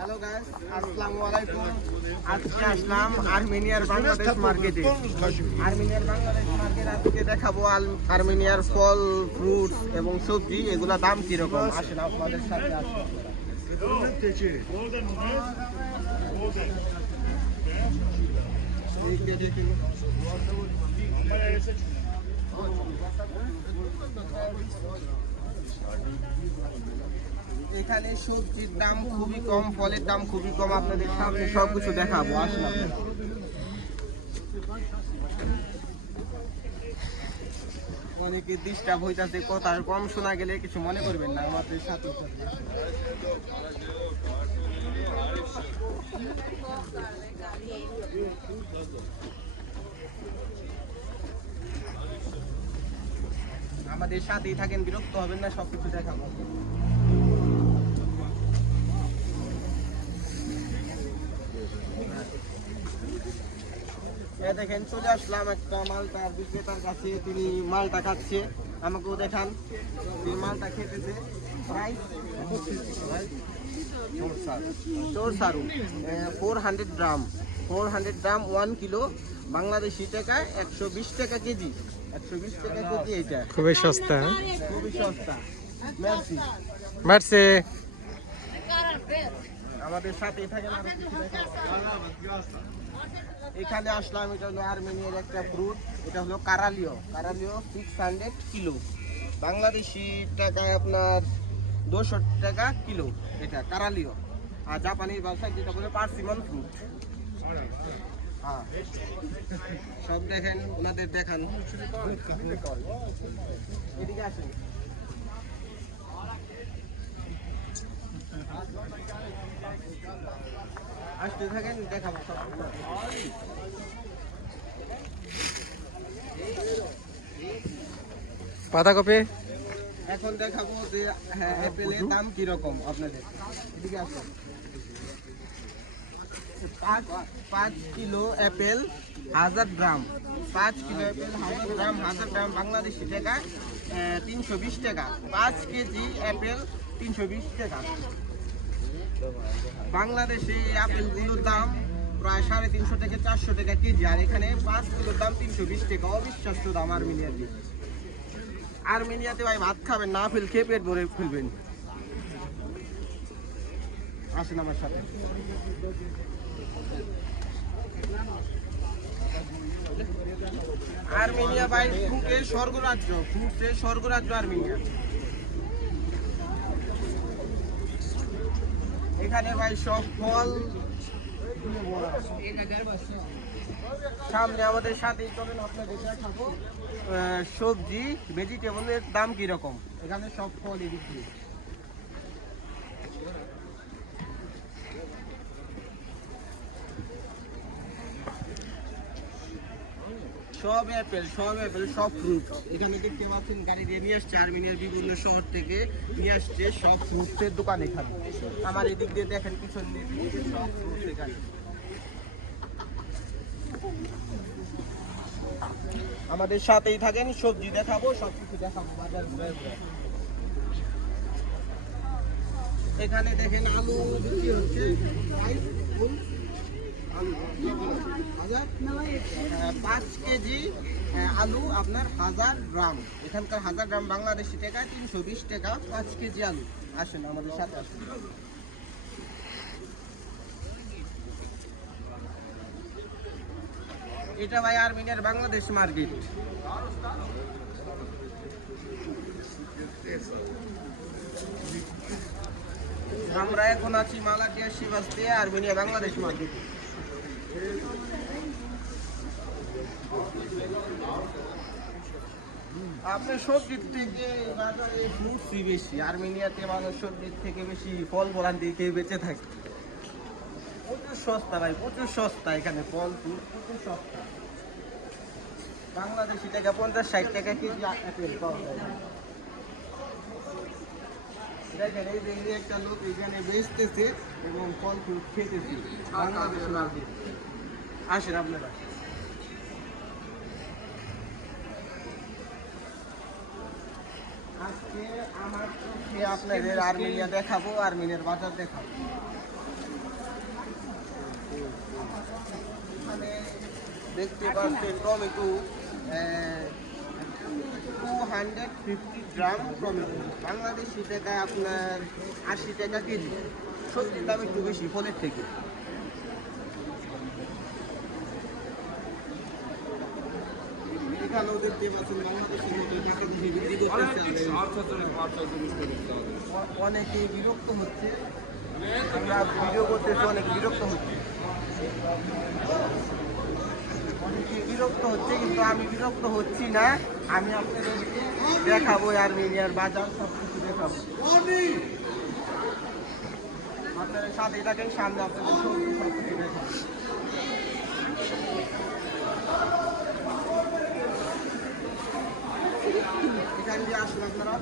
Hello guys, আসসালামু আলাইকুম। আজকে আসলাম আর্মেনিয়ার বাংলাদেশ মার্কেটে। আর্মেনিয়ার বাংলাদেশ মার্কেট আজকে দেখাবো আর্মেনিয়ার ফল, ফ্রুট এবং সবজি, এগুলা দাম কিরকম। আসেন আপনাদের সাথে আসেন। এখানে সবজির দাম খুবই কম, ফলের দাম খুবই কম। আপনাদের সামনে সবকিছু দেখাবো, আসুন আপনারা। অনেকে ডিস্টার্ব হইতাছে, কথা কম শোনা গেলে কিছু মনে করবেন না, আমাদের সাথে আমাদের সাথেই থাকেন, বিরক্ত হবেন না, সবকিছু দেখাবো। দেখেন, চলে আসলাম একটা মালটার বিক্রেতার কাছে। তিনি মালটা খাচ্ছে, আমাকেও দেখান। এই মালটা খেতেছে প্রাইস 400 গ্রাম 1 কিলো, বাংলাদেশি টাকায় 120 টাকা কেজি। 120 টাকা কেজি, এটা খুবই সস্তা। খুবই সস্তা। মেরসি মারছে। আমাদের সাথেই থাকেন, আরো কিছু দেখাবো। এখানে আসলাম, এটা হলো আর্মেনিয়ার একটা ফ্রুট, এটা হলো কারালিও 600 কিলো, বাংলাদেশি টাকায় আপনার 200 টাকা কিলো। এটা কারালিও, আর জাপানি ভাষায় যেটা বলে পার্সিমন ফ্রুট। হ্যাঁ, সব দেখেন, ওনাদের দেখান। এদিকে আসেন। আসতে থাকেন, দেখাবো সব। পাতাকপি এখন দেখাবো যে হ্যাঁ, অ্যাপেলের দাম কিরকম আপনাদের। এদিকে আসুন। 5 কিলো অ্যাপেল 1000 গ্রাম, 5 কিলো অ্যাপেল 1000 গ্রাম বাংলাদেশি টাকা 320 টাকা। 5 কেজি অ্যাপেল 320 টাকা। বাংলাদেশে আপেলগুলোর দাম প্রায় 350 থেকে 400 টাকা কেজি, আর এখানে 5 কিলোর দাম 320 টাকা। অবিশ্বাস্য দাম আর্মেনিয়াতে। আর্মেনিয়াতে ভাই ভাত খাবেন না, আপেল খেয়ে পেট ভরে ফেলবেন। আসেন আমার সাথে। আর্মেনিয়া ভাই ফ্রুটের স্বর্গরাজ্য আর্মেনিয়া। এখানে ভাই সব ফল, সামনে আমাদের সাথে চলেন, আপনাদের দেখাবো সবজি, ভেজিটেবলের দাম কিরকম। এখানে সব ফল এদিক দিয়ে। সব অ্যাপেল, সব ফ্রুট। এখানে দেখতে পাচ্ছেন, গাড়ি দিয়ে নিয়ে আসছে, আর্মেনিয়ার বিভিন্ন শহর থেকে নিয়ে আসছে সব ফ্রুটসের দোকান এখানে। আমার এদিক দিয়ে দেখেন, পিছন দিয়ে সব ফ্রুটস এখানে। আমাদের সাথেই থাকেন, সবজি দেখাবো, সব কিছু দেখাবো বাজার ঘুরে ঘুরে। এখানে দেখেন আলু বিক্রি হচ্ছে, 5 কেজি আলু আপনার 1000 গ্রাম। এখানকার 1000 গ্রাম বাংলাদেশি টাকা 320 টাকা, 5 কেজি আলু। আসেন আমাদের সাথে আসেন। এটা ভাই আর্মেনিয়ার বাংলাদেশ মার্কেট। আমরা এখন আছি মালাটিয়া শিবাস্তে, আর্মেনিয়া বাংলাদেশ মার্কেট। আপনার সবজির থেকে বাজারে ফ্রুটসই বেশি। আর্মেনিয়াতে মানুষ সবজির থেকে বেশি ফল ফলান দিয়ে বেঁচে থাকে। প্রচুর সস্তা ভাই, প্রচুর সস্তা। এখানে ফল ফ্রুট প্রচুর সস্তা। বাংলাদেশি টাকা 50-60 টাকা কেজি অ্যাপেল পাওয়া যায়। দেখেন, এই যে একটা লোক এখানে বেচতেছে এবং ফল ফ্রুট খেতেছে, বাংলাদেশ মার্কেট। আসেন আপনারা। আজকে আমার চোখে আপনাদের আর্মেনিয়া দেখাবো, আর্মেনিয়ার বাজার দেখাবো। দেখতে পাচ্ছেন টমেটো 250 গ্রাম টমেটো, বাংলাদেশি টাকায় আপনার 80 টাকা কেজি। সবজির দাম একটু বেশি ফলের থেকে। এখানেও দেখতে পাচ্ছেন বাংলাদেশের মতো টাকা দিয়ে বিক্রি করতেছে। অনেকে বিরক্ত হচ্ছে, আমরা ভিডিও করতেছি, অনেক বিরক্ত হচ্ছে, অনেকে বিরক্ত হচ্ছে, কিন্তু আমি বিরক্ত হচ্ছি না। আমি আপনাদেরকে দেখাবো আর্মেনিয়ার বাজার সব কিছু দেখাবো। আপনাদের সাথে থাকেন, সামনে আপনাদের সবজি সব কিছু দেখাবো। এখান দিয়ে আসুন আপনারা।